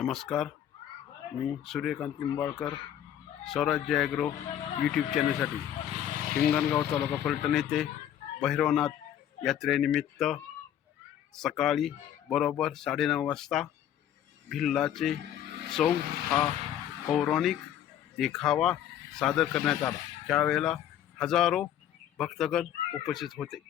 नमस्कार, मी सूर्यकांत निंबाळकर, स्वराज्य agro YouTube चॅनलसाठी Hingangaon तालुका फलटण येथे भैरवनाथ यात्रेनिमित्त सकाळी बरोबर 9:30 वाजता भिल्लाचे सोंग हा पौराणिक देखावा सादर करण्यात आला। त्यावेळेला हजारो भक्तगण उपस्थित होते।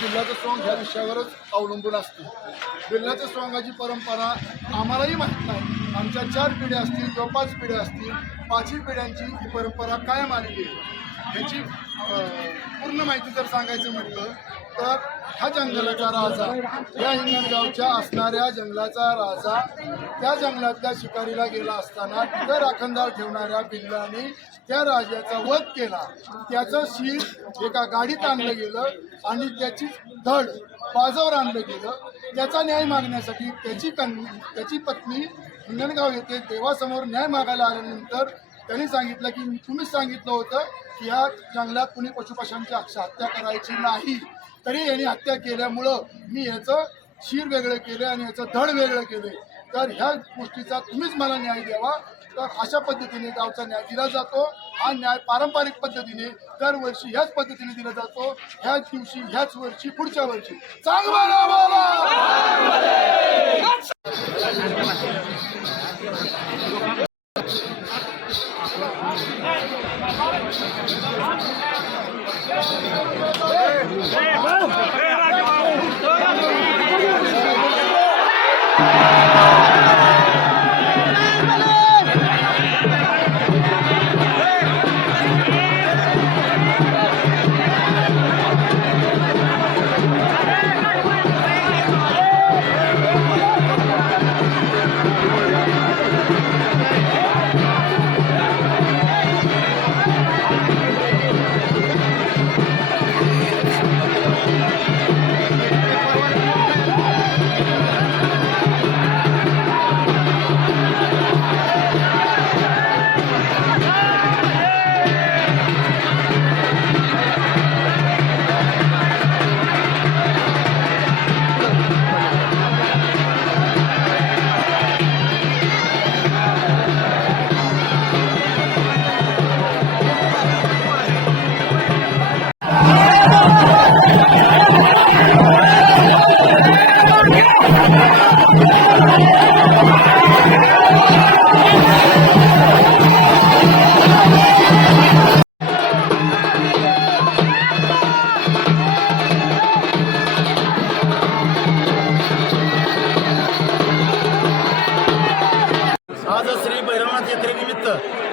बिल्लाचं सॉंग ह्या विषयावरच अवलंबून असते। बिल्लाच्या सॉंगाची परंपरा आम्हालाही माहीत नाही। आमच्या 4 पिढ्या असतील किंवा 5 पिढ्या असतील, 5ही पिढ्यांची ही परंपरा कायम आलेली आहे। ह्याची पूर्ण माहिती जर सांगायचं म्हटलं तर हा जंगलाचा राजा, या हिंगणगावच्या असणाऱ्या जंगलाचा राजा, त्या जंगलातल्या शिकारीला गेला असताना तिथं राखणदार ठेवणाऱ्या बिल्लाने त्या राजाचा वध केला। त्याचं शीर एका गाडीत आणलं गेलं आणि त्याची धड बाजावर आणलं गेलं। त्याचा न्याय मागण्यासाठी त्याची पत्नी हिंगणगाव येथे देवासमोर न्याय मागायला आल्यानंतर त्यांनी सांगितलं की तुम्हीच सांगितलं होतं की या जंगलात कुणी पशुपक्ष्यांची हत्या करायची नाही, तरी यांनी हत्या केल्यामुळं मी याचं शीर वेगळं केलं आणि याचं धड वेगळं केलं, तर ह्या गोष्टीचा तुम्हीच मला न्याय द्यावा। तर अशा पद्धतीने गावचा न्याय दिला जातो। हा न्याय पारंपरिक पद्धतीने दरवर्षी ह्याच पद्धतीने दिला जातो। ह्याच दिवशी, ह्याच वर्षी, पुढच्या वर्षी चांगला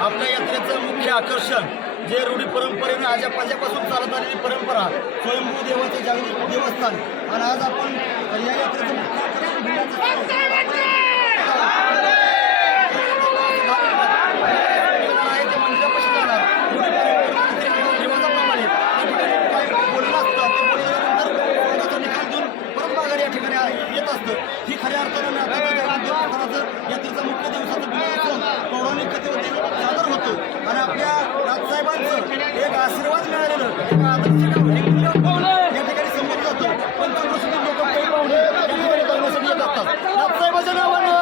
आपल्या यात्रेचं मुख्य आकर्षण जे रूढी परंपरेने आजपासून चालत आलेली परंपरा, स्वयंभू देवाचे जागृत देवस्थान, आणि आज आपण या यात्रेचं मुख्य आकर्षण मंदिरापासून जाणार रिवाजाप्रमाणे या ठिकाणी समोर जातो पंचक्रोशीतील लोक काही पाहुणे या ठिकाणी दर्शनासाठी येत असतात नाथसाहेबाच्या नावानं